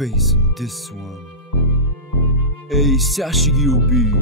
face on this one. Ей, сега ще ги убий.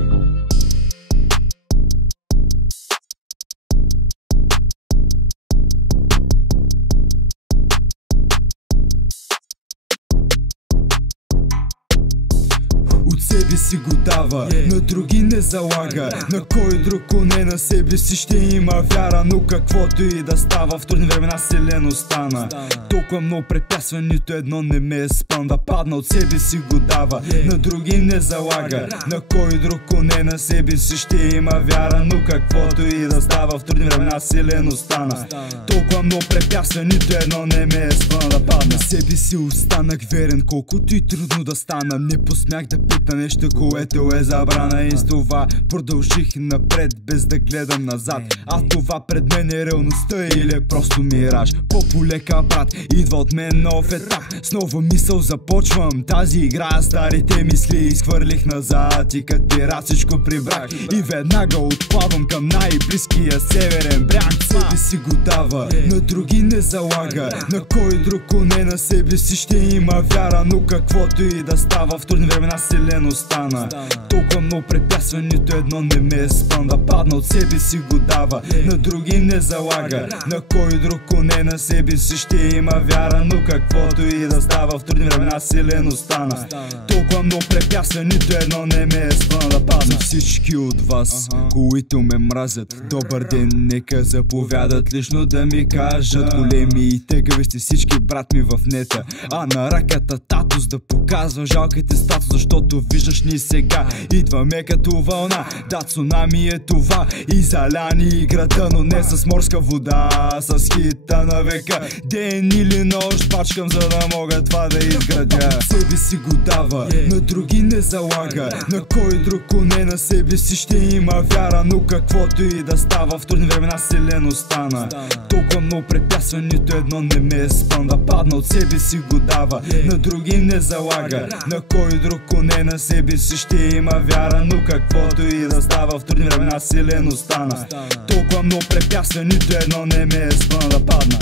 От себе си го дава, на други не залага. На кой друг коне, на себе си ще има вяра. Но каквото и да става, в трудни времена силен остана. Толкова много препятства, нито едно не ме е спън. Да падна, от себе си го дава, на други не залага. На кой друг коне, на себе си ще има вяра. Но каквото и да става, в трудни времена силен остана. Толкова много препятства, нито едно не ме е спън. Да падна, на себе си останах верен, колкото и трудно да стана. Не посмях да пита нещо, което е забрана. И с това продължих напред, без да гледам назад. А това пред мен е реалността или е просто мираж. По-полека, брат, идва от мен нов етап. С нова мисъл започвам тази игра. Старите мисли изхвърлих назад и като пират всичко прибрах. И веднага отплавам към най-близкия северен бряг. Себе си го дава, на други не залага. На кой друг коне, на себе си ще има вяра. Но каквото и да става, в трудни времена силен остана. Толкова много препятства, нито едно не ме е спън. Да падна, от себе си го дава, на други не залага. На кой друг коне, на себе си ще има вяра. Но каквото и да става, в трудни времена силен остана. Толкова много препятства, нито едно не ме е спън. Да падна. За всички от вас, които ме мразят, добър ден, нека заповядат лично да ми кажат. Големи и тегави сте всички, брат ми, в нета. А на раката татус да показва жалките статус, защото виждаш ни сега идваме като вълна. Да, цунами е това и заляни града, но не с морска вода, с хита на века. Ден или нощ пачкам, за да мога това да изградя. Себе си го дава, на други не залага. На кой друг коне, на себе си ще има вяра. Но каквото и да става, в трудни времена силен остана. Толкова много препятства, нито едно не ме е спън. Да падна, от себе си го дава, на други не залага. На кой друг коне, на себе си ще има вяра. Но каквото и да става, в трудни времена силен остана. Толкова много препятства, нито едно не ме е спън. Да падна.